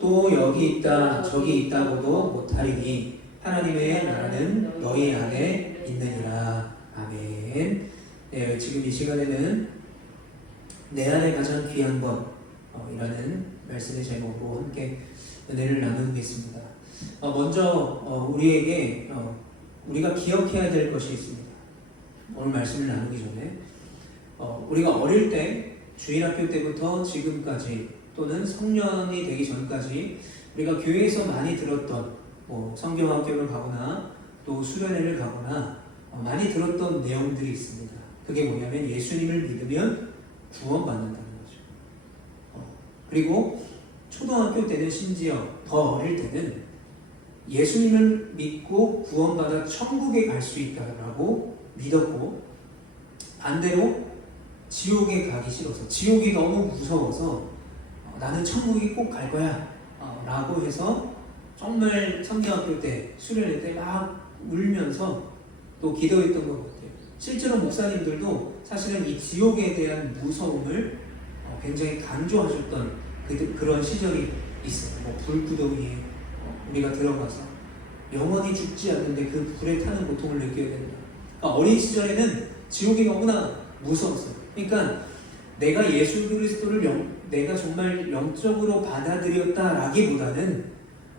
또 여기 있다 저기 있다고도 못하리니 하나님의 나라는 너희 안에 있느니라. 아멘. 네, 지금 이 시간에는 내 안에 가장 귀한 것이라는 말씀의 제목으로 함께 은혜를 나누겠습니다. 먼저 우리에게 우리가 기억해야 될 것이 있습니다. 오늘 말씀을 나누기 전에 우리가 어릴 때 주일학교 때부터 지금까지 또는 성년이 되기 전까지 우리가 교회에서 많이 들었던 성경학교를 가거나 또 수련회를 가거나 많이 들었던 내용들이 있습니다. 그게 뭐냐면 예수님을 믿으면 구원받는다는 거죠. 그리고 초등학교 때는 심지어 더 어릴 때는 예수님을 믿고 구원받아 천국에 갈 수 있다라고 믿었고, 반대로 지옥에 가기 싫어서, 지옥이 너무 무서워서 나는 천국에 꼭 갈 거야 라고 해서 정말 성경학교 때, 수련회 때 막 울면서 또 기도했던 것 같아요. 실제로 목사님들도 사실은 이 지옥에 대한 무서움을 굉장히 강조하셨던 그런 시절이 있어요. 불구덩이에 우리가 들어가서 영원히 죽지 않는데 그 불에 타는 고통을 느껴야 된다. 어린 시절에는 지옥이 너무나 무서웠어요. 그러니까 내가 예수 그리스도를 내가 정말 영적으로 받아들였다라기보다는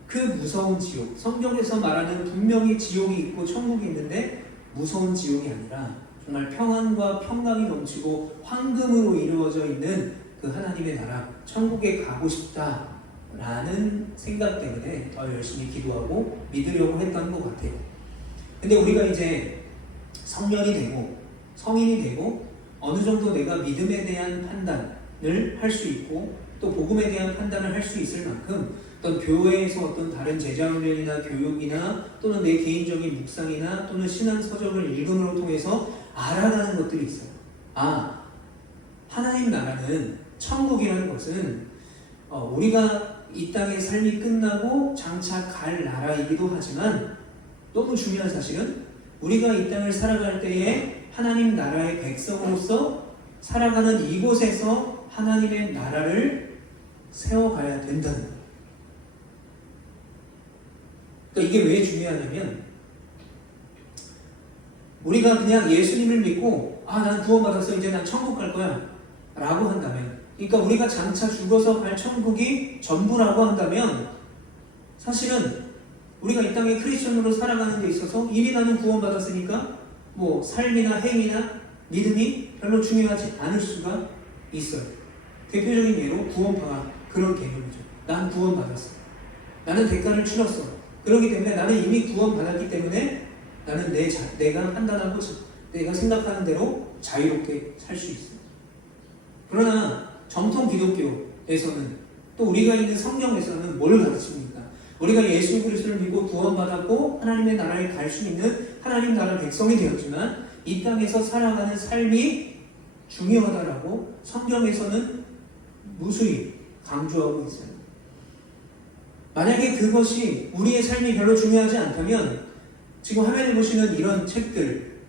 그 무서운 지옥, 성경에서 말하는 분명히 지옥이 있고 천국이 있는데 무서운 지옥이 아니라 정말 평안과 평강이 넘치고 황금으로 이루어져 있는 그 하나님의 나라, 천국에 가고 싶다라는 생각 때문에 더 열심히 기도하고 믿으려고 했던 것 같아요. 근데 우리가 이제 성년이 되고 성인이 되고 어느 정도 내가 믿음에 대한 판단을 할 수 있고 또 복음에 대한 판단을 할 수 있을 만큼 어떤 교회에서 어떤 다른 제자훈련이나 교육이나 또는 내 개인적인 묵상이나 또는 신앙서적을 읽음으로 통해서 알아가는 것들이 있어요. 하나님 나라는, 천국이라는 것은 우리가 이 땅의 삶이 끝나고 장차 갈 나라이기도 하지만 너무 중요한 사실은 우리가 이 땅을 살아갈 때에 하나님 나라의 백성으로서 살아가는 이곳에서 하나님의 나라를 세워가야 된다는 거예요. 그러니까 이게 왜 중요하냐면 우리가 그냥 예수님을 믿고 난 구원받았어 이제 난 천국 갈 거야 라고 한다면, 그러니까 우리가 장차 죽어서 갈 천국이 전부라고 한다면 사실은 우리가 이 땅에 크리스천으로 살아가는 데 있어서 이미 나는 구원받았으니까 삶이나 행위나 믿음이 별로 중요하지 않을 수가 있어요. 대표적인 예로 구원파가 그런 개념이죠. 난 구원받았어. 나는 대가를 치렀어. 그렇기 때문에 나는 이미 구원받았기 때문에 나는 내가 판단하고 내가 생각하는 대로 자유롭게 살 수 있어요. 그러나 정통 기독교에서는 또 우리가 있는 성경에서는 뭘 가르칩니까? 우리가 예수 그리스도를 믿고 구원받았고 하나님의 나라에 갈 수 있는 하나님 나라 백성이 되었지만 이 땅에서 살아가는 삶이 중요하다라고 성경에서는 무수히 강조하고 있어요. 만약에 그것이 우리의 삶이 별로 중요하지 않다면 지금 화면에 보시는 이런 책들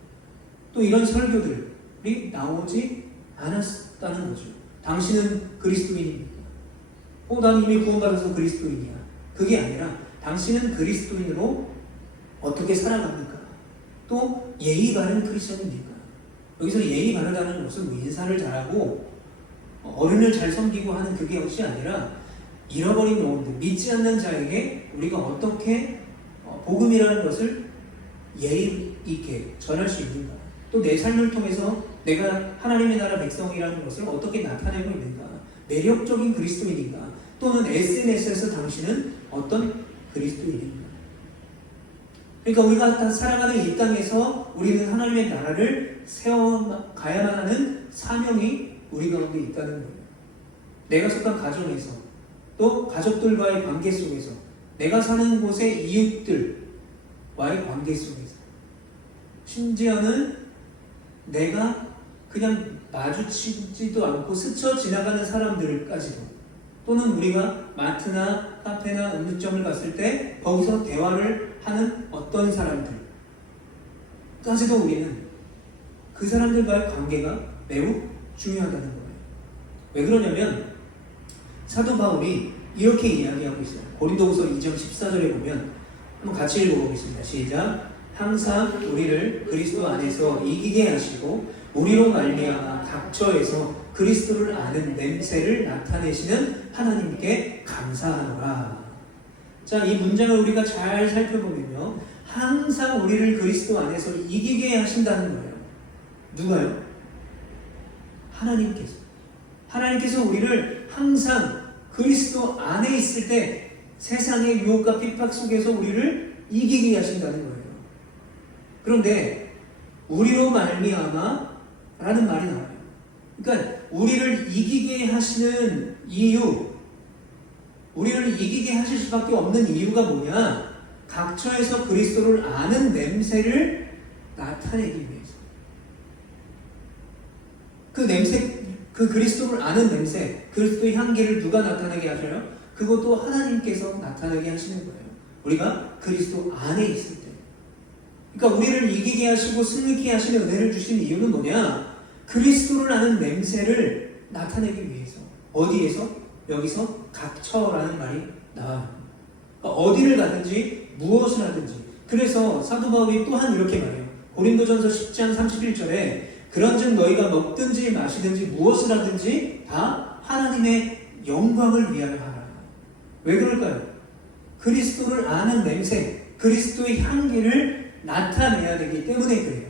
또 이런 설교들이 나오지 않았다는 거죠. 당신은 그리스도인입니까? 난 이미 구원받아서 그리스도인이야. 그게 아니라 당신은 그리스도인으로 어떻게 살아갑니까? 또 예의 바른 크리스천입니까? 여기서 예의 바르다는 것은 인사를 잘하고 어른을 잘 섬기고 하는 그게 것이 아니라 잃어버린 영혼들, 믿지 않는 자에게 우리가 어떻게 복음이라는 것을 예의 있게 전할 수 있는가, 또 내 삶을 통해서 내가 하나님의 나라 백성이라는 것을 어떻게 나타내고 있는가, 매력적인 그리스도인인가, 또는 SNS에서 당신은 어떤 그리스도인인가. 그러니까 우리가 살아가는 이 땅에서 우리는 하나님의 나라를 세워가야만 하는 사명이 우리 가운데 있다는 거예요. 내가 속한 가정에서 또 가족들과의 관계 속에서 내가 사는 곳의 이웃들과의 관계 속에서 심지어는 내가 그냥 마주치지도 않고 스쳐 지나가는 사람들까지도, 또는 우리가 마트나 카페나 음식점을 갔을 때 거기서 대화를 하는 어떤 사람들까지도 우리는 그 사람들과의 관계가 매우 중요하다는 거예요. 왜 그러냐면 사도 바울이 이렇게 이야기하고 있어요. 고린도후서 2장 14절에 보면 한번 같이 읽어보겠습니다. 시작. 항상 우리를 그리스도 안에서 이기게 하시고 우리로 말미암아 각처에서 그리스도를 아는 냄새를 나타내시는 하나님께 감사하노라. 자, 이 문장을 우리가 잘 살펴보면요, 항상 우리를 그리스도 안에서 이기게 하신다는 거예요. 누가요? 하나님께서 우리를 항상 그리스도 안에 있을 때 세상의 유혹과 핍박 속에서 우리를 이기게 하신다는 거예요. 그런데 우리로 말미암아 라는 말이 나와요. 그러니까 우리를 이기게 하시는 이유, 우리를 이기게 하실 수밖에 없는 이유가 뭐냐? 각처에서 그리스도를 아는 냄새를 나타내기 위해서. 그 냄새, 그 그리스도를 아는 냄새, 그리스도의 향기를 누가 나타나게 하셔요? 그것도 하나님께서 나타나게 하시는 거예요. 우리가 그리스도 안에 있을 때. 그러니까 우리를 이기게 하시고 승리케 하시는 은혜를 주신 이유는 뭐냐? 그리스도를 아는 냄새를 나타내기 위해서. 어디에서? 여기서 각처라는 말이 나와요. 그러니까 어디를 가든지 무엇을 하든지. 그래서 사도 바울이 또한 이렇게 말해요. 고린도전서 10장 31절에 그런즉 너희가 먹든지 마시든지 무엇을 하든지 다 하나님의 영광을 위하여 하라. 왜 그럴까요? 그리스도를 아는 냄새, 그리스도의 향기를 나타내야 되기 때문에 그래요.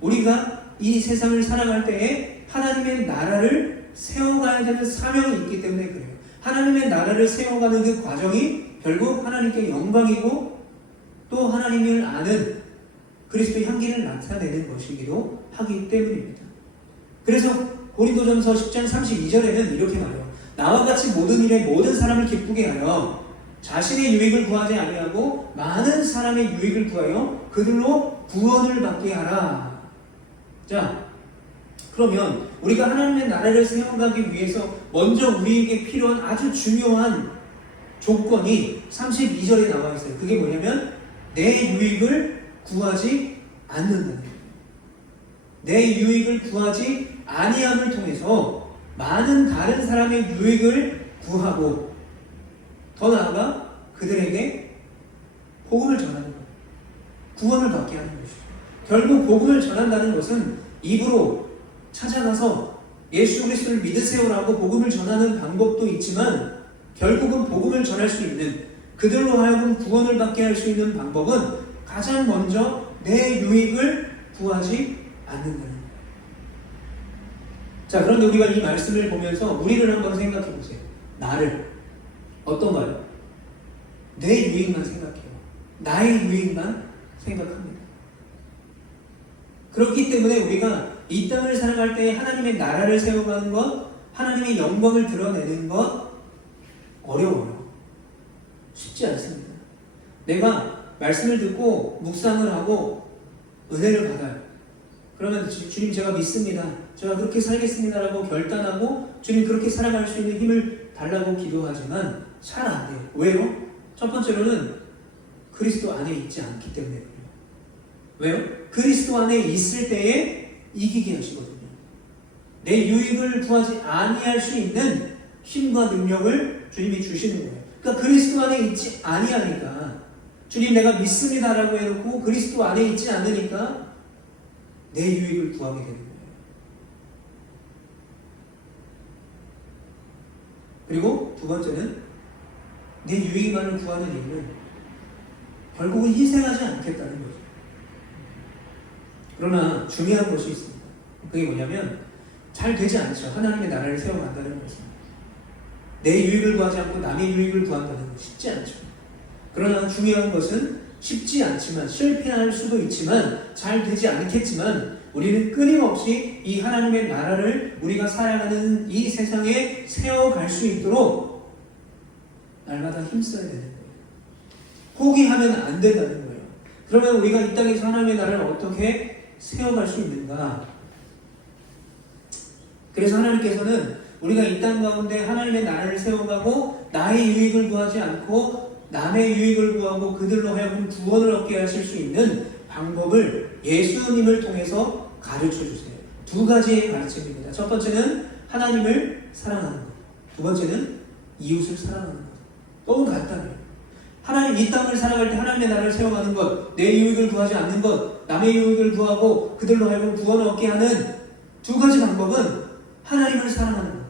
우리가 이 세상을 살아갈 때에 하나님의 나라를 세워가야 되는 사명이 있기 때문에 그래요. 하나님의 나라를 세워가는 그 과정이 결국 하나님께 영광이고 또 하나님을 아는 그리스도의 향기를 나타내는 것이기도 하기 때문입니다. 그래서 고린도전서 10장 32절에는 이렇게 말해요. 나와 같이 모든 일에 모든 사람을 기쁘게 하여 자신의 유익을 구하지 아니하고 많은 사람의 유익을 구하여 그들로 구원을 받게 하라. 자, 그러면 우리가 하나님의 나라를 세워가기 위해서 먼저 우리에게 필요한 아주 중요한 조건이 32절에 나와 있어요. 그게 뭐냐면 내 유익을 구하지 않는다는 거예요. 내 유익을 구하지 아니함을 통해서 많은 다른 사람의 유익을 구하고 더 나아가 그들에게 복음을 전하는 거예요. 구원을 받게 하는 것이죠. 결국 복음을 전한다는 것은 입으로 찾아가서 예수 그리스도를 믿으세요라고 복음을 전하는 방법도 있지만 결국은 복음을 전할 수 있는, 그들로 하여금 구원을 받게 할 수 있는 방법은 가장 먼저 내 유익을 구하지 않는다는 거예요. 자, 그런데 우리가 이 말씀을 보면서 우리를 한번 생각해 보세요. 나를 어떤가요? 내 유익만 생각해요. 나의 유익만 생각합니다. 그렇기 때문에 우리가 이 땅을 살아갈 때 하나님의 나라를 세워가는 것, 하나님의 영광을 드러내는 것 어려워요. 쉽지 않습니다. 내가 말씀을 듣고 묵상을 하고 은혜를 받아요. 그러면 주님 제가 믿습니다. 제가 그렇게 살겠습니다라고 결단하고 주님 그렇게 살아갈 수 있는 힘을 달라고 기도하지만 잘 안 돼요. 왜요? 첫 번째로는 그리스도 안에 있지 않기 때문에 그래요. 왜요? 그리스도 안에 있을 때에 이기게 하시거든요. 내 유익을 구하지 아니할 수 있는 힘과 능력을 주님이 주시는 거예요. 그러니까 그리스도 안에 있지 아니하니까, 주님 내가 믿습니다라고 해놓고 그리스도 안에 있지 않으니까 내 유익을 구하게 되는 거예요. 그리고 두 번째는 내 유익만을 구하는 이유는 결국은 희생하지 않겠다는 거죠. 그러나 중요한 것이 있습니다. 그게 뭐냐면 잘 되지 않죠. 하나님의 나라를 세워간다는 것은 내 유익을 구하지 않고 남의 유익을 구한다는 것은 쉽지 않죠. 그러나 중요한 것은 쉽지 않지만, 실패할 수도 있지만, 잘 되지 않겠지만 우리는 끊임없이 이 하나님의 나라를 우리가 살아가는 이 세상에 세워갈 수 있도록 날마다 힘써야 되는 거예요. 포기하면 안 된다는 거예요. 그러면 우리가 이 땅에서 하나님의 나라를 어떻게 세워갈 수 있는가? 그래서 하나님께서는 우리가 이 땅 가운데 하나님의 나라를 세워가고 나의 유익을 구하지 않고 남의 유익을 구하고 그들로 하여금 구원을 얻게 하실 수 있는 방법을 예수님을 통해서 가르쳐 주세요. 두 가지의 가르침입니다. 첫 번째는 하나님을 사랑하는 것, 두 번째는 이웃을 사랑하는 것. 너무 같다는. 하나님 이 땅을 살아갈 때 하나님의 나라를 세워가는 것, 내 유익을 구하지 않는 것, 남의 유익을 구하고 그들로 하여금 구원을 얻게 하는 두 가지 방법은 하나님을 사랑하는 것,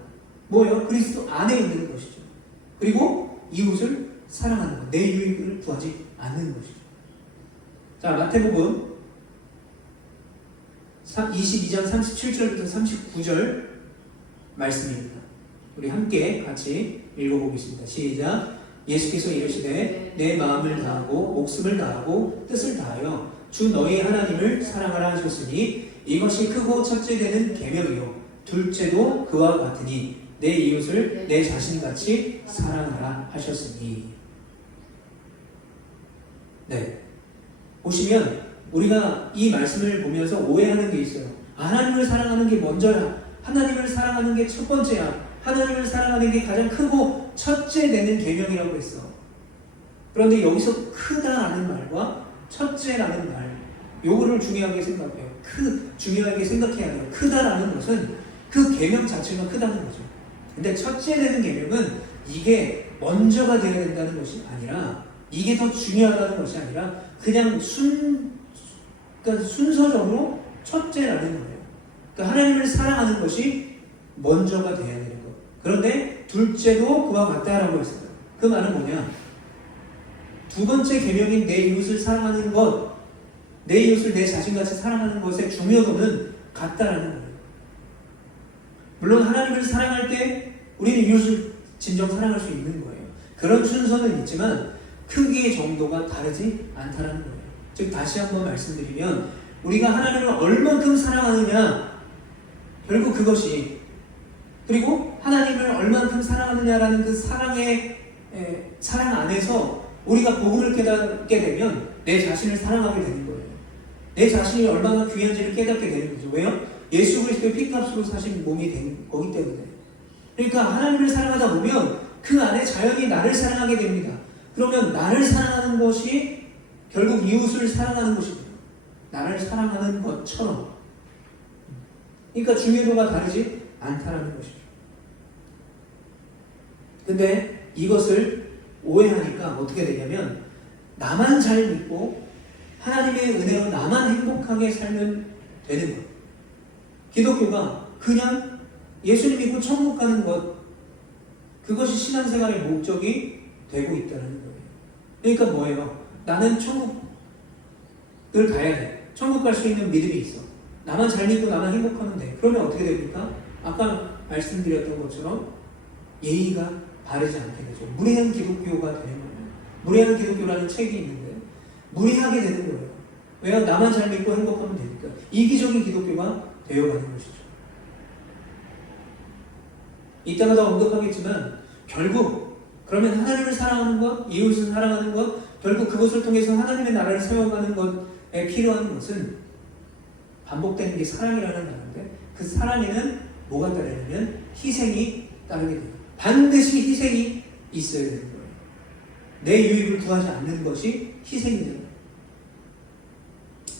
뭐예요? 그리스도 안에 있는 것이죠. 그리고 이웃을 사랑하는 것, 내 유익을 구하지 않는 것이죠. 자, 마태복음 22장 37절부터 39절 말씀입니다. 우리 함께 같이 읽어보겠습니다. 시작. 예수께서 이르시되 내 마음을 다하고 목숨을 다하고 뜻을 다하여 주 너희 하나님을 사랑하라 하셨으니 이것이 크고 첫째 되는 계명이요 둘째도 그와 같으니 내 이웃을 내 자신같이 사랑하라 하셨으니. 네, 보시면 우리가 이 말씀을 보면서 오해하는 게 있어요. 하나님을 사랑하는 게 먼저야, 하나님을 사랑하는 게 첫 번째야, 하나님을 사랑하는 게 가장 크고 첫째 되는 계명이라고 했어. 그런데 여기서 크다라는 말과 첫째라는 말, 요거를 중요하게 생각해요. 중요하게 생각해야 돼요. 크다라는 것은 그 계명 자체가 크다는 거죠. 근데 첫째 되는 계명은 이게 먼저가 되어야 된다는 것이 아니라, 이게 더 중요하다는 것이 아니라 그냥 그러니까 순서적으로 첫째라는 거예요. 그러니까 하나님을 사랑하는 것이 먼저가 되어야 되는 것. 그런데 둘째도 그와 같다라고 했어요. 그 말은 뭐냐? 두 번째 계명인 내 이웃을 사랑하는 것, 내 이웃을 내 자신같이 사랑하는 것의 중요도는 같다라는 거예요. 물론 하나님을 사랑할 때 우리는 이웃을 진정 사랑할 수 있는 거예요. 그런 순서는 있지만 크기의 정도가 다르지 않다라는 거예요. 즉 다시 한번 말씀드리면 우리가 하나님을 얼만큼 사랑하느냐, 결국 그것이, 그리고 하나님을 얼만큼 사랑하느냐라는 그 사랑 안에서 우리가 복음을 깨닫게 되면 내 자신을 사랑하게 되는 거예요. 내 자신이 얼마나 귀한지를 깨닫게 되는 거죠. 왜요? 예수 그리스도의 피값으로 사신 몸이 된 거기 때문에. 그러니까 하나님을 사랑하다 보면 그 안에 자연히 나를 사랑하게 됩니다. 그러면 나를 사랑하는 것이 결국 이웃을 사랑하는 것입니다. 나를 사랑하는 것처럼. 그러니까 중요도가 다르지 않다는 것이죠. 근데 이것을 오해하니까 어떻게 되냐면 나만 잘 믿고 하나님의 은혜로 나만 행복하게 살면 되는 거예요. 기독교가 그냥 예수님 믿고 천국 가는 것, 그것이 신앙생활의 목적이 되고 있다는 거예요. 그러니까 뭐예요? 나는 천국을 가야 돼. 천국 갈 수 있는 믿음이 있어. 나만 잘 믿고 나만 행복하면 돼. 그러면 어떻게 됩니까? 아까 말씀드렸던 것처럼 예의가 바르지 않게 되죠. 무례한 기독교가 되는 거예요. 무례한 기독교라는 책이 있는데 무례하게 되는 거예요. 왜요? 나만 잘 믿고 행복하면 되니까. 이기적인 기독교가 되어가는 것이죠. 이따가 더 언급하겠지만 결국 그러면 하나님을 사랑하는 것, 이웃을 사랑하는 것, 결국 그것을 통해서 하나님의 나라를 세워가는 것에 필요한 것은 반복되는 게 사랑이라는 단어인데, 그 사랑에는 뭐가 따르냐면 희생이 따르게 돼요. 반드시 희생이 있어야 되는 거예요. 내 유익을 구하지 않는 것이 희생이에요.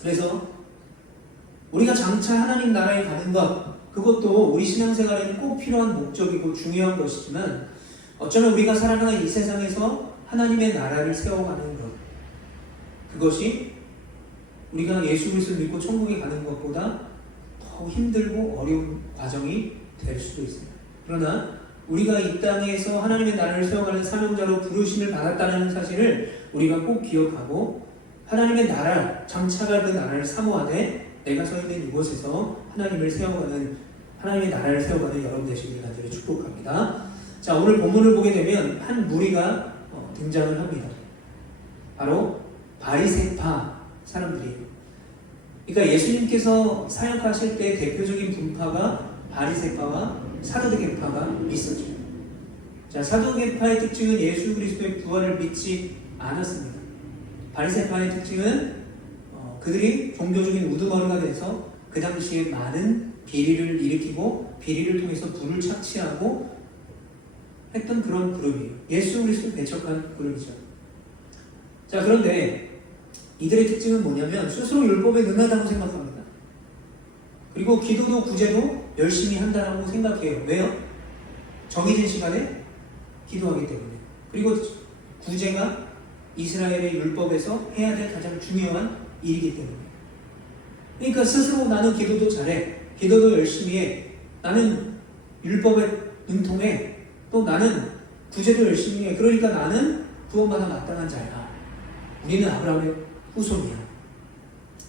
그래서 우리가 장차 하나님 나라에 가는 것, 그것도 우리 신앙생활에는 꼭 필요한 목적이고 중요한 것이지만 어쩌면 우리가 살아가는 이 세상에서 하나님의 나라를 세워가는 것, 그것이 우리가 예수 그리스도를 믿고 천국에 가는 것보다 더 힘들고 어려운 과정이 될 수도 있어요. 그러나 우리가 이 땅에서 하나님의 나라를 세워가는 사명자로 부르심을 받았다는 사실을 우리가 꼭 기억하고 하나님의 나라, 장차갈 그 나라를 사모하되 내가 서 있는 이곳에서 하나님의 나라를 세워가는 여러분 되시길 간절히 축복합니다. 자, 오늘 본문을 보게 되면 한 무리가 등장을 합니다. 바로 바리새파 사람들이에요. 그러니까 예수님께서 사역하실 때 대표적인 분파가 바리새파와 사두개파가 있었죠. 자, 사두개파의 특징은 예수 그리스도의 부활을 믿지 않았습니다. 바리새파의 특징은 그들이 종교적인 우두머리가 돼서 그 당시에 많은 비리를 일으키고 비리를 통해서 불을 착취하고 했던 그런 그룹이에요. 예수 그리스도를 배척한 그룹이죠. 자, 그런데 이들의 특징은 뭐냐면 스스로 율법에 능하다고 생각합니다. 그리고 기도도 구제도 열심히 한다라고 생각해요. 왜요? 정해진 시간에 기도하기 때문에. 그리고 구제가 이스라엘의 율법에서 해야 될 가장 중요한 일이기 때문에. 그러니까 스스로 나는 기도도 잘해, 기도도 열심히 해, 나는 율법에 능통해, 또 나는 구제도 열심히 해, 그러니까 나는 구원받아 마땅한 자야, 우리는 아브라함의 후손이야.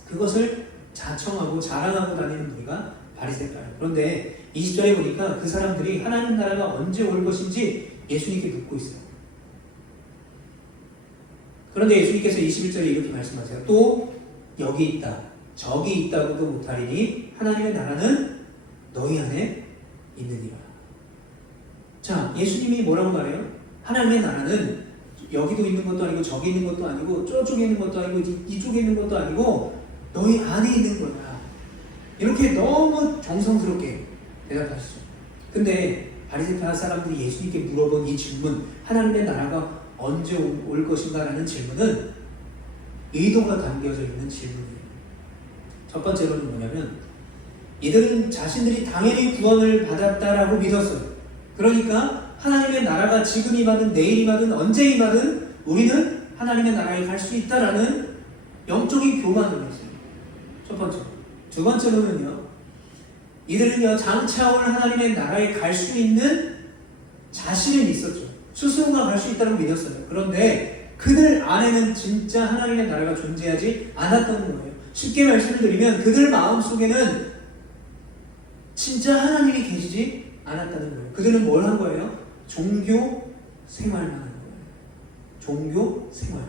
그것을 자청하고 자랑하고 다니는 우리가 바리새파예요. 그런데 20절에 보니까 그 사람들이 하나님 나라가 언제 올 것인지 예수님께 묻고 있어요. 그런데 예수님께서 21절에 이렇게 말씀하세요. 또 여기 있다, 저기 있다고도 못하리니 하나님의 나라는 너희 안에 있느니라. 자, 예수님이 뭐라고 말해요? 하나님의 나라는 여기도 있는 것도 아니고 저기 있는 것도 아니고 저쪽에 있는 것도 아니고 이쪽에 있는 것도 아니고 너희 안에 있는 거야. 이렇게 너무 정성스럽게 대답하시죠. 근데 바리새파 사람들이 예수님께 물어본 이 질문, 하나님의 나라가 언제 올 것인가 라는 질문은 의도가 담겨져 있는 질문이에요. 첫 번째로는 뭐냐면 이들은 자신들이 당연히 구원을 받았다라고 믿었어요. 그러니까 하나님의 나라가 지금 임하든 내일 임하든 언제 임하든 우리는 하나님의 나라에 갈 수 있다라는 영적인 교만을 했어요. 첫 번째. 두 번째로는요, 이들은요 장차 올 하나님의 나라에 갈 수 있는 자신은 있었죠. 스스로가 갈 수 있다고 믿었어요. 그런데 그들 안에는 진짜 하나님의 나라가 존재하지 않았다는 거예요. 쉽게 말씀을 드리면 그들 마음속에는 진짜 하나님이 계시지 않았다는 거예요. 그들은 뭘 한 거예요? 종교 생활만 한 거예요. 종교 생활.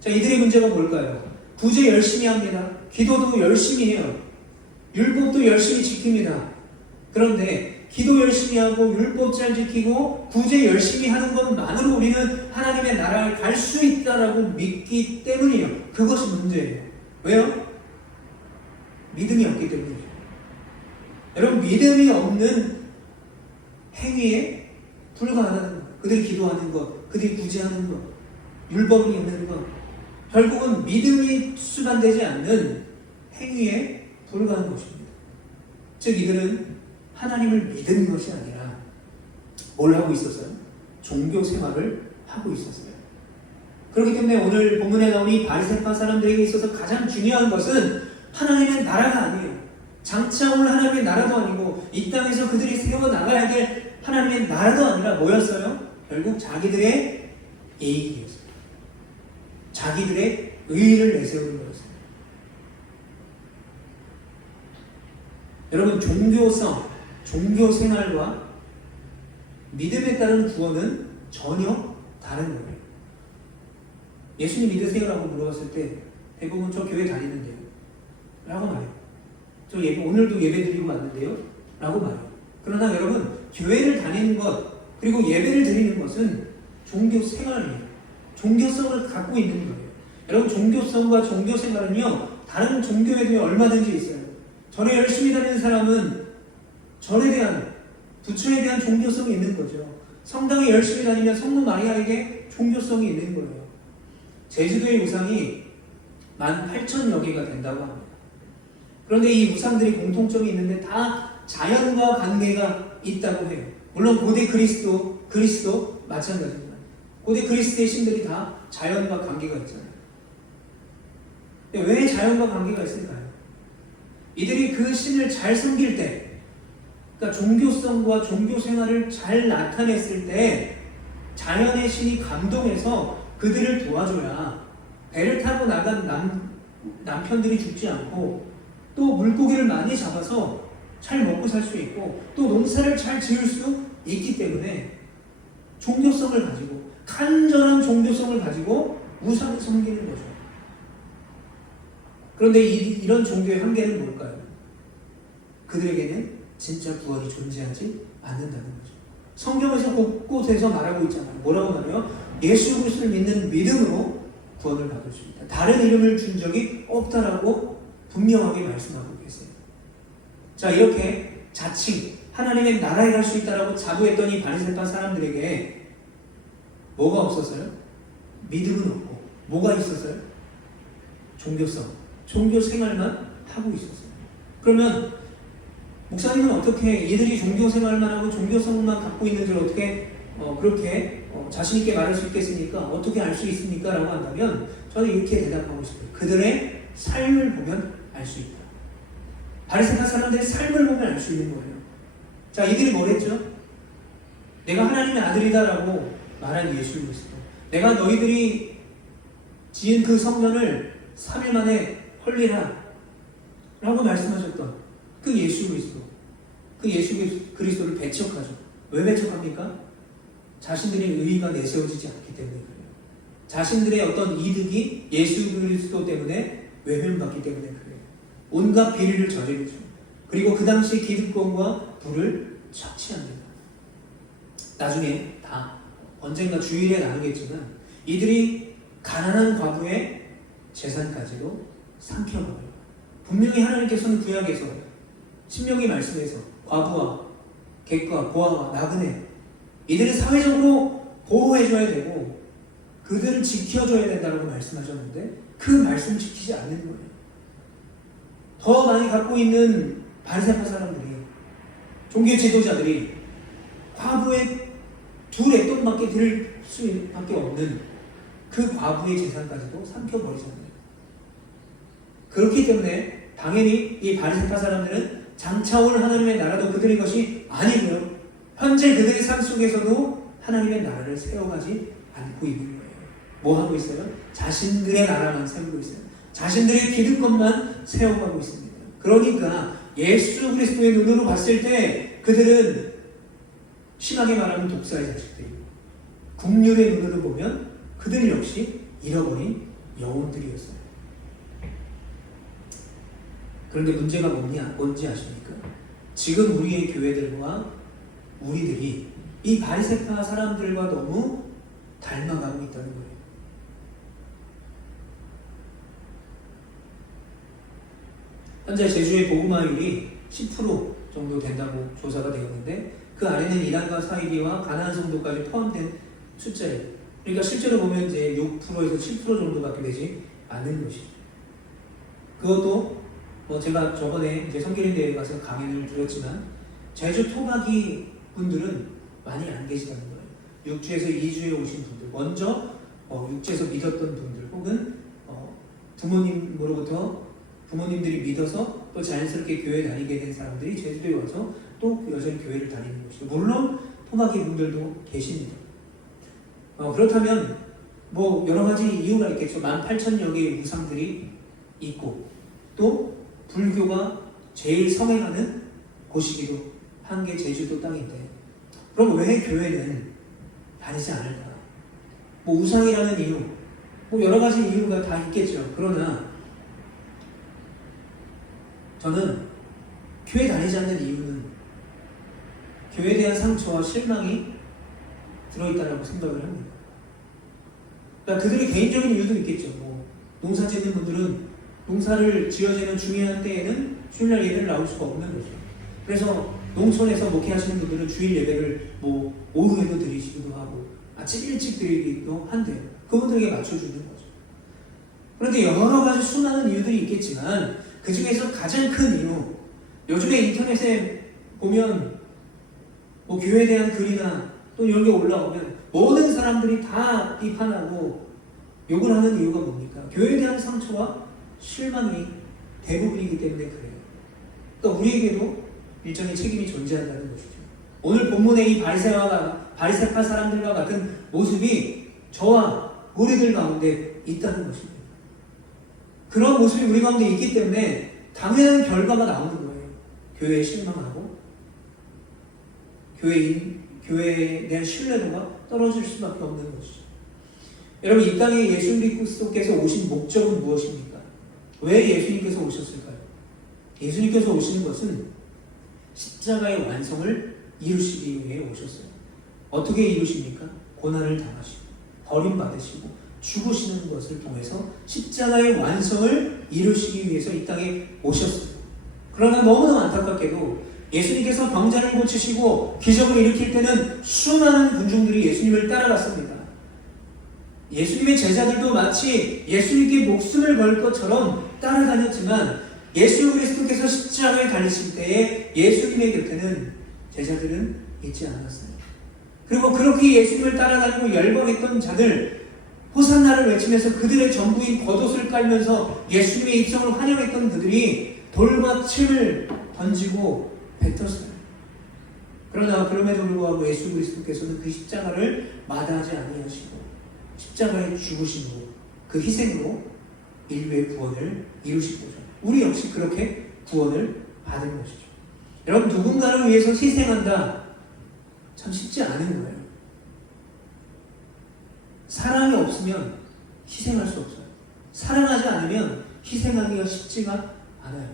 자, 이들의 문제가 뭘까요? 구제 열심히 합니다. 기도도 열심히 해요. 율법도 열심히 지킵니다. 그런데 기도 열심히 하고 율법 잘 지키고 구제 열심히 하는 것만으로 우리는 하나님의 나라에 갈 수 있다라고 믿기 때문이에요. 그것이 문제예요. 왜요? 믿음이 없기 때문이죠. 여러분, 믿음이 없는 행위에 불과하다는 것, 그들이 기도하는 것, 그들이 구제하는 것, 율법을 읽는 것, 결국은 믿음이 수반되지 않는 행위에 불과한 것입니다. 즉 이들은 하나님을 믿은 것이 아니라 뭘 하고 있었어요? 종교 생활을 하고 있었어요. 그렇기 때문에 오늘 본문에 나온 이 바리새파 사람들에게 있어서 가장 중요한 것은 하나님의 나라가 아니에요. 장차 올 하나님의 나라도 아니고 이 땅에서 그들이 세워나가야 될 하나님의 나라도 아니라 뭐였어요? 결국 자기들의 이익이었어요. 자기들의 의의를 내세우는 거였어요. 여러분, 종교성, 종교 생활과 믿음에 따른 구원은 전혀 다른 거예요. 예수님 믿으세요? 라고 물어봤을 때 대부분 저 교회 다니는데요 라고 말해요. 저 오늘도 예배 드리고 왔는데요 라고 말해요. 그러나 여러분, 교회를 다니는 것 그리고 예배를 드리는 것은 종교 생활이에요. 종교성을 갖고 있는 거예요. 여러분, 종교성과 종교 생활은요 다른 종교에도 얼마든지 있어요. 절에 열심히 다니는 사람은 절에 대한, 부처에 대한 종교성이 있는 거죠. 성당에 열심히 다니면 성모 마리아에게 종교성이 있는 거예요. 제주도의 우상이 18,000여 개가 된다고 합니다. 그런데 이 우상들이 공통점이 있는데 다 자연과 관계가 있다고 해요. 물론 고대 그리스도 마찬가지입니다. 고대 그리스도의 신들이 다 자연과 관계가 있잖아요. 왜 자연과 관계가 있을까요? 이들이 그 신을 잘 섬길 때, 그러니까 종교성과 종교 생활을 잘 나타냈을 때 자연의 신이 감동해서 그들을 도와줘야 배를 타고 나간 남편들이 죽지 않고 또 물고기를 많이 잡아서 잘 먹고 살 수 있고 또 농사를 잘 지을 수 있기 때문에 종교성을 가지고, 간절한 종교성을 가지고 우상을 섬기는 거죠. 그런데 이런 종교의 한계는 뭘까요? 그들에게는 진짜 구원이 존재하지 않는다는 거죠. 성경에서 곳곳에서 말하고 있잖아요. 뭐라고 말해요? 예수 그리스도를 믿는 믿음으로 구원을 받을 수 있다. 다른 이름을 준 적이 없다라고 분명하게 말씀하고 계세요. 자, 이렇게 자칭 하나님의 나라에 갈 수 있다라고 자부했던 이 바리새파 사람들에게 뭐가 없었어요? 믿음은 없고 뭐가 있었어요? 종교성, 종교 생활만 하고 있었어요. 그러면 목사님은 어떻게 이들이 종교 생활만 하고 종교성만 갖고 있는지를 어떻게 그렇게 자신 있게 말할 수 있겠습니까? 어떻게 알 수 있습니까? 라고 한다면 저는 이렇게 대답하고 싶어요. 그들의 삶을 보면 알 수 있다. 바리새파 사람들의 삶을 보면 알 수 있는 거예요. 자, 이들이 뭐랬죠? 내가 하나님의 아들이다라고 말한 예수 그리스도, 내가 너희들이 지은 그 성전을 3일 만에 헐리라 라고 말씀하셨던 그 예수 그리스도, 그 예수 그리스도를 배척하죠. 왜 배척합니까? 자신들의 의의가 내세워지지 않기 때문에 그래요. 자신들의 어떤 이득이 예수 그리스도 때문에 외면받기 때문에 그래요. 온갖 비리를 저지르죠. 그리고 그 당시 기득권과 부를 착취합니다. 나중에 다 언젠가 주일에 나누겠지만 이들이 가난한 과부의 재산까지도 삼켜먹어요. 분명히 하나님께서는 구약에서 신명기 말씀에서 과부와 객과 고아와 나그네 이들을 사회적으로 보호해줘야 되고 그들을 지켜줘야 된다고 말씀하셨는데 그 말씀 지키지 않는 거예요. 더 많이 갖고 있는 바리새파 사람들이, 종교 지도자들이 과부의 두 랫돈밖에 드릴 수밖에 없는 그 과부의 재산까지도 삼켜버리잖아요. 그렇기 때문에 당연히 이 바리새파 사람들은 장차올 하나님의 나라도 그들의 것이 아니고요, 현재 그들의 삶 속에서도 하나님의 나라를 세워가지 않고 있는 거예요. 뭐 하고 있어요? 자신들의 나라만 세우고 있어요. 자신들의 기득권만 세워가고 있습니다. 그러니까 예수 그리스도의 눈으로 봤을 때 그들은 심하게 말하면 독사의 자식들이고, 국률의 눈으로 보면 그들 역시 잃어버린 영혼들이었어요. 그런데 문제가 뭔지 아십니까? 지금 우리의 교회들과 우리들이 이 바리새파 사람들과 너무 닮아가고 있다는 거예요. 현재 제주의 복음화율이 10% 정도 된다고 조사가 되었는데 그 안에는 이단과 사이비와 가난한 성도까지 포함된 숫자예요. 그러니까 실제로 보면 이제 6%에서 7% 정도밖에 되지 않는 것이죠. 그것도 제가 저번에 이제 성결인대회에 가서 강연을 드렸지만 제주 토박이 분들은 많이 안 계시다는 거예요. 육주에서 이주에 오신 분들, 먼저 육주에서 믿었던 분들, 혹은 부모님들이 믿어서 또 자연스럽게 교회 다니게 된 사람들이 제주도에 와서 또 여전히 교회를 다니는 것이죠. 물론 토박이 분들도 계십니다. 그렇다면 여러 가지 이유가 있겠죠. 18,000여 개의 우상들이 있고 또 불교가 제일 성행하는 곳이기도 한 게 제주도 땅인데, 그럼 왜 교회는 다니지 않을까? 우상이라는 이유, 여러 가지 이유가 다 있겠죠. 그러나 저는 교회 다니지 않는 이유는 교회에 대한 상처와 실망이 들어있다고 생각을 합니다. 그러니까 그들의 개인적인 이유도 있겠죠. 농사 짓는 분들은 농사를 지어지는 중요한 때에는 주일날 예배를 나올 수가 없는 거죠. 그래서 농촌에서 목회하시는 분들은 주일 예배를 오후에도 드리시기도 하고 아침 일찍 드리기도 한데요. 그분들에게 맞춰주는 거죠. 그런데 여러 가지 수많은 이유들이 있겠지만 그 중에서 가장 큰 이유, 요즘에 인터넷에 보면 교회에 대한 글이나 또 이런 게 올라오면 모든 사람들이 다 비판하고 욕을 하는 이유가 뭡니까? 교회에 대한 상처와 실망이 대부분이기 때문에 그래요. 그러니까 우리에게도 일정의 책임이 존재한다는 것이죠. 오늘 본문의 이 바리새파 사람들과 같은 모습이 저와 우리들 가운데 있다는 것입니다. 그런 모습이 우리 가운데 있기 때문에 당연한 결과가 나오는 거예요. 교회에 실망하고 교회에 대한 신뢰도가 떨어질 수밖에 없는 것이죠. 여러분, 이 땅에 예수 그리스도께서 오신 목적은 무엇입니까? 왜 예수님께서 오셨을까요? 예수님께서 오시는 것은 십자가의 완성을 이루시기 위해 오셨어요. 어떻게 이루십니까? 고난을 당하시고 버림받으시고 죽으시는 것을 통해서 십자가의 완성을 이루시기 위해서 이 땅에 오셨어요. 그러나 너무나 안타깝게도 예수님께서 병자를 고치시고 기적을 일으킬 때는 수많은 군중들이 예수님을 따라갔습니다. 예수님의 제자들도 마치 예수님께 목숨을 걸 것처럼 따라다녔지만 예수 그리스도께서 십자가에 달리실 때에 예수님의 곁에는 제자들은 있지 않았어요. 그리고 그렇게 예수님을 따라다니고 열광했던 자들, 호산나를 외치면서 그들의 전부인 겉옷을 깔면서 예수님의 입성을 환영했던 그들이 돌과 침을 던지고 뱉었어요. 그러나 그럼에도 불구하고 예수 그리스도께서는 그 십자가를 마다하지 아니하시고 십자가에 죽으심으로 그 희생으로 인류의 구원을 이루신 거죠. 우리 역시 그렇게 구원을 받은 것이죠. 여러분, 누군가를 위해서 희생한다, 참 쉽지 않은 거예요. 사랑이 없으면 희생할 수 없어요. 사랑하지 않으면 희생하기가 쉽지가 않아요.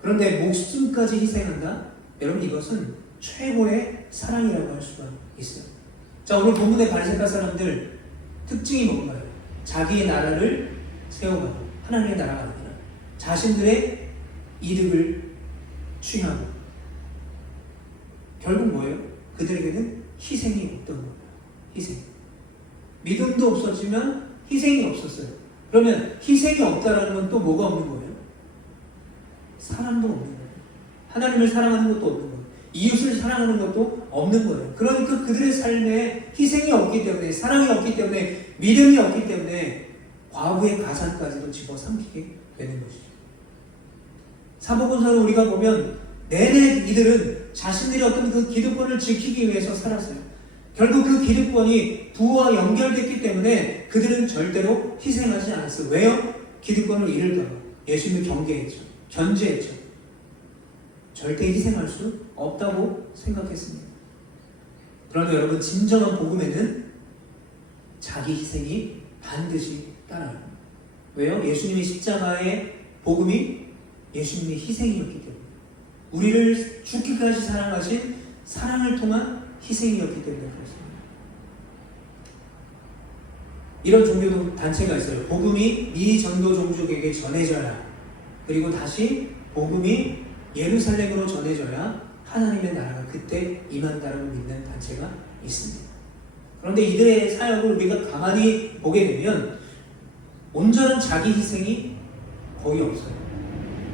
그런데 목숨까지 희생한다? 여러분, 이것은 최고의 사랑이라고 할 수가 있어요. 자, 오늘 본문의 바리새파 사람들 특징이 뭔가요? 자기의 나라를 세워가고 하나님의 나라가 아니라 자신들의 이득을 취하고, 결국 뭐예요? 그들에게는 희생이 없던 거예요. 희생. 믿음도 없었지만 희생이 없었어요. 그러면 희생이 없다라는 건 또 뭐가 없는 거예요? 사랑도 없는 거예요. 하나님을 사랑하는 것도 없는 거예요. 이웃을 사랑하는 것도 없는 거예요. 그러니까 그들의 삶에 희생이 없기 때문에, 사랑이 없기 때문에, 믿음이 없기 때문에 과거의 가산까지도 집어삼키게 되는 것이죠. 사복음서를 우리가 보면 내내 이들은 자신들이 어떤 그 기득권을 지키기 위해서 살았어요. 결국 그 기득권이 부와 연결됐기 때문에 그들은 절대로 희생하지 않았어요. 왜요? 기득권을 잃을까 봐 예수님을 경계했죠. 견제했죠. 절대 희생할 수 없다고 생각했습니다. 그러나 여러분, 진정한 복음에는 자기 희생이 반드시 따라요. 왜요? 예수님의 십자가의 복음이 예수님의 희생이었기 때문에, 우리를 죽기까지 사랑하신 사랑을 통한 희생이었기 때문에 그렇습니다. 이런 종교 단체가 있어요. 복음이 미전도 종족에게 전해져야, 그리고 다시 복음이 예루살렘으로 전해져야 하나님의 나라가 그때 임한다라고 믿는 단체가 있습니다. 그런데 이들의 사역을 우리가 가만히 보게 되면 온전한 자기 희생이 거의 없어요.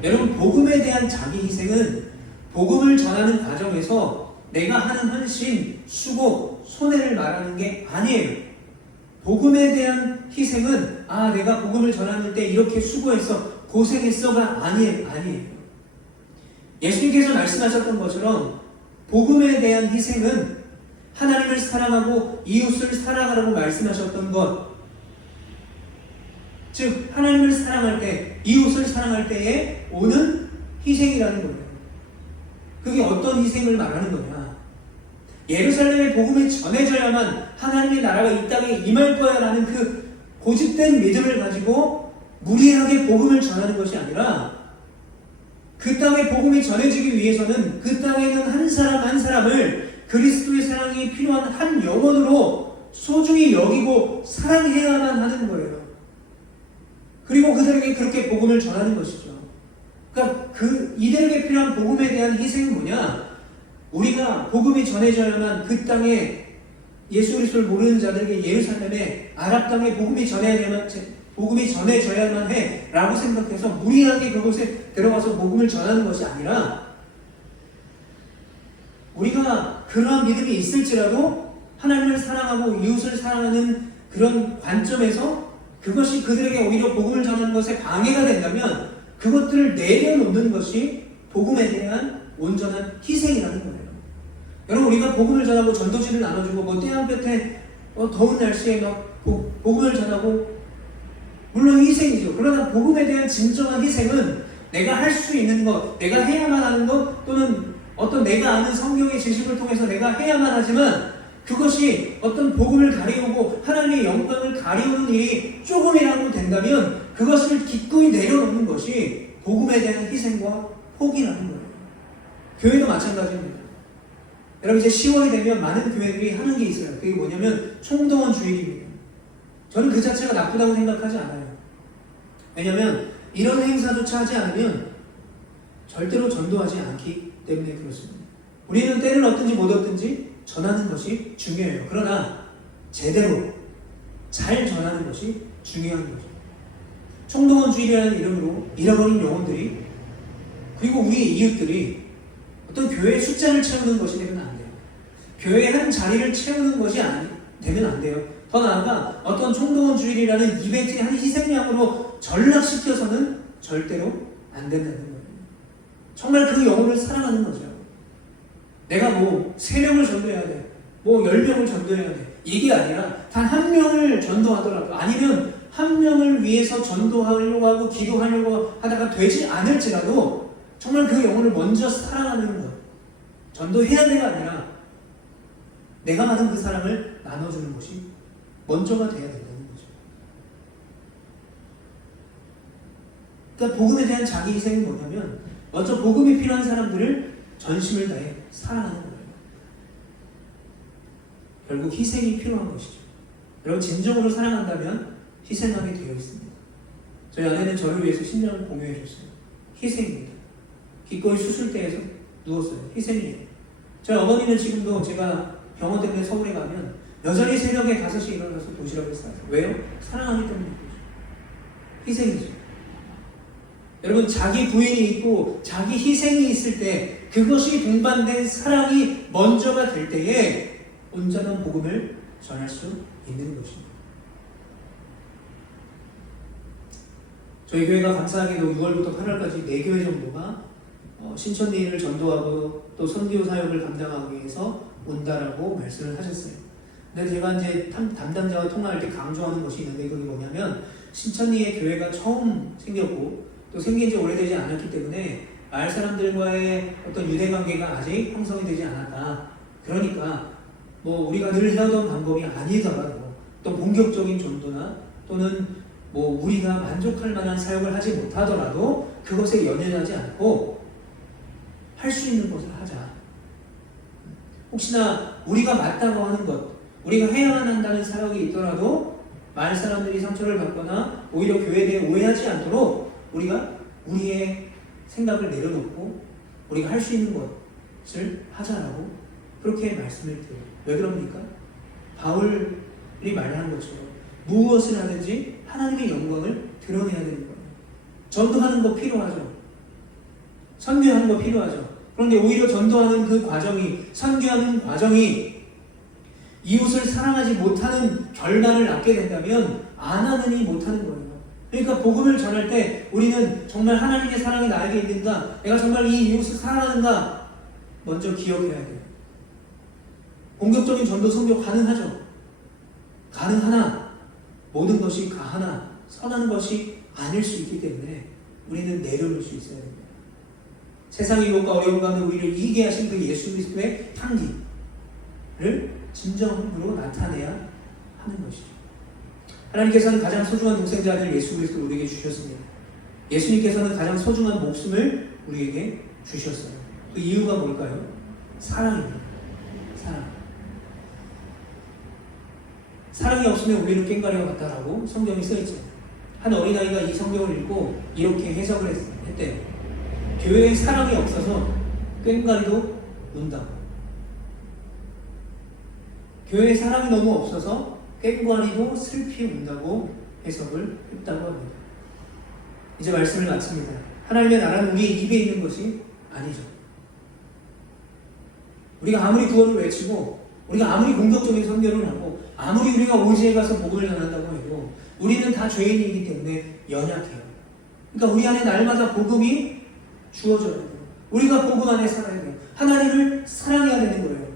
여러분, 복음에 대한 자기 희생은 복음을 전하는 과정에서 내가 하는 헌신, 수고, 손해를 말하는 게 아니에요. 복음에 대한 희생은 내가 복음을 전하는 때 이렇게 수고했어, 고생했어가 아니에요. 예수님께서 말씀하셨던 것처럼 복음에 대한 희생은 하나님을 사랑하고 이웃을 사랑하라고 말씀하셨던 것, 즉 하나님을 사랑할 때, 이웃을 사랑할 때에 오는 희생이라는 거예요. 그게 어떤 희생을 말하는 거냐? 예루살렘의 복음이 전해져야만 하나님의 나라가 이 땅에 임할 거야 라는 그 고집된 믿음을 가지고 무리하게 복음을 전하는 것이 아니라, 그 땅에 복음이 전해지기 위해서는 그 땅에는 한 사람 한 사람을 그리스도의 사랑이 필요한 한 영혼으로 소중히 여기고 사랑해야만 하는 거예요. 그리고 그들에게 그렇게 복음을 전하는 것이죠. 그러니까 이들에게 필요한 복음에 대한 희생은 뭐냐? 우리가 복음이 전해져야만 그 땅에 예수 그리스도를 모르는 자들에게 예루살렘에 아랍 땅에 복음이 전해져야만 해 라고 생각해서 무리하게 그곳에 들어가서 복음을 전하는 것이 아니라, 우리가 그러한 믿음이 있을지라도 하나님을 사랑하고 이웃을 사랑하는 그런 관점에서 그것이 그들에게 오히려 복음을 전하는 것에 방해가 된다면 그것들을 내려놓는 것이 복음에 대한 온전한 희생이라는 거예요. 여러분, 우리가 복음을 전하고 전도지를 나눠주고 태양볕에 더운 날씨에 복음을 전하고, 물론 희생이죠. 그러나 복음에 대한 진정한 희생은 내가 할 수 있는 것, 내가 해야만 하는 것, 또는 어떤 내가 아는 성경의 지식을 통해서 내가 해야만 하지만, 그것이 어떤 복음을 가리우고 하나님의 영광을 가리우는 일이 조금이라도 된다면 그것을 기꺼이 내려놓는 것이 복음에 대한 희생과 포기라는 거예요. 교회도 마찬가지입니다. 여러분, 이제 10월이 되면 많은 교회들이 하는 게 있어요. 그게 뭐냐면 총동원 주일입니다. 저는 그 자체가 나쁘다고 생각하지 않아요. 왜냐하면 이런 행사조차 하지 않으면 절대로 전도하지 않기 때문에 그렇습니다. 우리는 때를 얻든지 못 얻든지 전하는 것이 중요해요. 그러나 제대로 잘 전하는 것이 중요한 거죠. 총동원주의라는 이름으로 잃어버린 영혼들이, 그리고 우리 이웃들이 어떤 교회의 숫자를 채우는 것이 되면 안 돼요. 교회 한 자리를 채우는 것이 되면 안 돼요. 더 나아가 어떤 총동원 주일이라는 이벤트의 한 희생양으로 전락시켜서는 절대로 안 된다는 거예요. 정말 그 영혼을 사랑하는 거죠. 내가 뭐 3명을 전도해야 돼, 뭐 10명을 전도해야 돼, 이게 아니라 단 1명을 전도하더라도, 아니면 1명을 위해서 전도하려고 하고 기도하려고 하다가 되지 않을지라도 정말 그 영혼을 먼저 사랑하는 것, 전도해야 돼가 아니라 내가 받은 그 사랑을 나눠주는 것이 먼저가 돼야 된다는 거죠. 그러니까 복음에 대한 자기 희생은 뭐냐면 먼저 복음이 필요한 사람들을 전심을 다해 사랑하는 거예요. 결국 희생이 필요한 것이죠. 여러분, 진정으로 사랑한다면 희생하게 되어 있습니다. 저희 아내는 저를 위해서 신장을 공유해 줬어요. 희생입니다. 기꺼이 수술대에서 누웠어요. 희생이에요. 저희 어머니는 지금도 제가 병원 때문에 서울에 가면 여전히 새벽에 5시에 일어나서 도시락을 싸요. 왜요? 사랑하기 때문에 그렇죠. 희생이죠. 여러분, 자기 부인이 있고 자기 희생이 있을 때, 그것이 동반된 사랑이 먼저가 될 때에 온전한 복음을 전할 수 있는 것입니다. 저희 교회가 감사하게도 6월부터 8월까지 4교회 정도가 신천리를 전도하고 또 선교 사역을 감당하기 위해서 온다라고 말씀을 하셨어요. 근데 제가 이제 담당자와 통화할 때 강조하는 것이 있는데, 그게 뭐냐면 신천리의 교회가 처음 생겼고 또 생긴 지 오래되지 않았기 때문에 마을 사람들과의 어떤 유대관계가 아직 형성이 되지 않았다. 그러니까 뭐 우리가 늘 해오던 방법이 아니더라도 또 본격적인 전도나 또는 뭐 우리가 만족할 만한 사역을 하지 못하더라도 그것에 연연하지 않고 할 수 있는 것을 하자. 혹시나 우리가 맞다고 하는 것, 우리가 해야만 한다는 사역이 있더라도 마을 사람들이 상처를 받거나 오히려 교회에 대해 오해하지 않도록 우리가 우리의 생각을 내려놓고 우리가 할 수 있는 것을 하자라고 그렇게 말씀을 드려요. 왜 그럽니까? 바울이 말한 것처럼 무엇을 하든지 하나님의 영광을 드러내야 되는 거예요. 전도하는 거 필요하죠. 선교하는 거 필요하죠. 그런데 오히려 전도하는 그 과정이, 선교하는 과정이 이웃을 사랑하지 못하는 결과를 낳게 된다면 안 하느니 못하는 거예요. 그러니까 복음을 전할 때 우리는 정말 하나님의 사랑이 나에게 있는가, 내가 정말 이 이웃을 사랑하는가 먼저 기억해야 돼요. 본격적인 전도 선교 가능하죠. 가능하나 모든 것이 가하나 선한 것이 아닐 수 있기 때문에 우리는 내려놓을 수 있어야 됩니다. 세상의 유혹과 어려움 가운데 우리를 이기게 하신 그 예수 그리스도의 향기를 진정으로 나타내야 하는 것이죠. 하나님께서는 가장 소중한 독생자를 예수 그리스도를 우리에게 주셨습니다. 예수님께서는 가장 소중한 목숨을 우리에게 주셨어요. 그 이유가 뭘까요? 사랑입니다. 사랑. 사랑이 없으면 우리는 꽹과리와 같다라고 성경이 써있죠. 한 어린아이가 이 성경을 읽고 이렇게 해석을 했대요. 교회에 사랑이 없어서 꽹과리도 운다고. 교회에 사랑이 너무 없어서 꽹과리도 슬피 운다고 해석을 했다고 합니다. 이제 말씀을 마칩니다. 하나님의 나라는 우리의 입에 있는 것이 아니죠. 우리가 아무리 구원을 외치고 우리가 아무리 공격적인 선교를 하고 아무리 우리가 오지에 가서 복음을 전한다고 해도 우리는 다 죄인이기 때문에 연약해요. 그러니까 우리 안에 날마다 복음이 주어져야 돼요. 우리가 복음 안에 살아야 돼요. 하나님을 사랑해야 되는 거예요.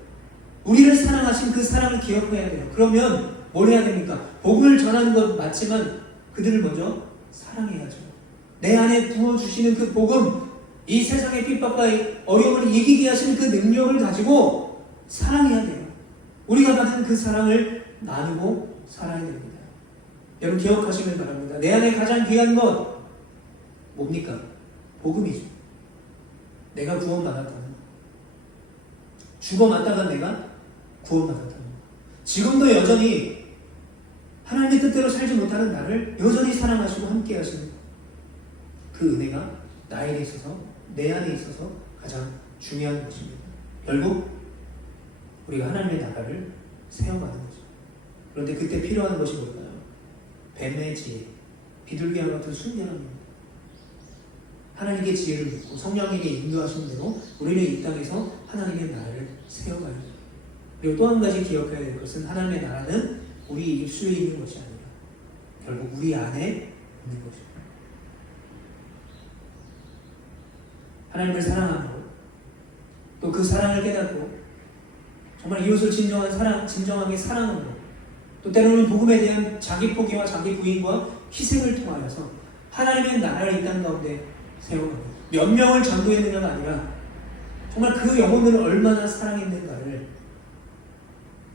우리를 사랑하신 그 사랑을 기억해야 돼요. 그러면 뭘 해야 됩니까? 복음을 전하는 것 맞지만 그들을 먼저 사랑해야죠. 내 안에 부어주시는 그 복음, 이 세상의 핍박과 어려움을 이기게 하시는 그 능력을 가지고 사랑해야 돼요. 우리가 받은 그 사랑을 나누고 살아야 됩니다. 여러분 기억하시길 바랍니다. 내 안에 가장 귀한 것 뭡니까? 복음이죠. 내가 구원받았다는 것. 죽어맞다가 내가 구원받았다는 것. 지금도 여전히 하나님의 뜻대로 살지 못하는 나를 여전히 사랑하시고 함께 하시는 그 은혜가 나에게 있어서, 내 안에 있어서 가장 중요한 것입니다. 결국 우리가 하나님의 나라를 세워가는 거죠. 그런데 그때 필요한 것이 뭘까요? 뱀의 지혜, 비둘기와 같은 순결함입니다. 하나님께 지혜를 묻고 성령에게 인도하시는 대로 우리는 이 땅에서 하나님의 나라를 세워가야 합니다. 그리고 또 한 가지 기억해야 될 것은 하나님의 나라는 우리 입술에 있는 것이 아니라 결국 우리 안에 있는 것입니다. 하나님을 사랑하고 또 그 사랑을 깨닫고 정말 이웃을 진정하게 사랑하고 또 때로는 복음에 대한 자기 포기와 자기 부인과 희생을 통하여서 하나님의 나라를 이 땅 가운데 세워갑니다. 몇 명을 전도했느냐가 아니라 정말 그 영혼을 얼마나 사랑했는가를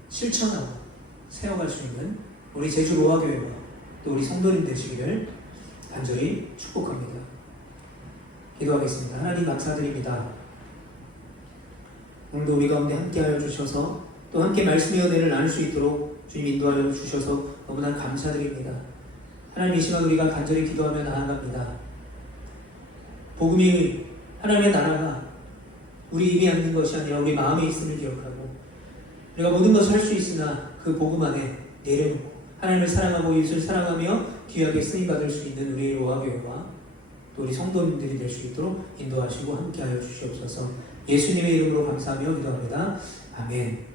실천하고 세워갈 수 있는 우리 제주 로아교회와 또 우리 성도님 되시기를 간절히 축복합니다. 기도하겠습니다. 하나님 감사드립니다. 오늘도 우리 가운데 함께하여 주셔서 또 함께 말씀의 은혜를 나눌 수 있도록 주님 인도하여 주셔서 너무나 감사드립니다. 하나님 이 시간 우리가 간절히 기도하며 나아갑니다. 복음이 하나님의 나라가 우리 입에 앉는 것이 아니라 우리 마음에 있음을 기억하고 우리가 모든 것을 할 수 있으나 그 복음 안에 내려놓고 하나님을 사랑하고 이웃을 사랑하며 귀하게 쓰임받을 수 있는 우리 로아교회와 또 우리 성도님들이 될 수 있도록 인도하시고 함께하여 주시옵소서. 예수님의 이름으로 감사하며 기도합니다. 아멘.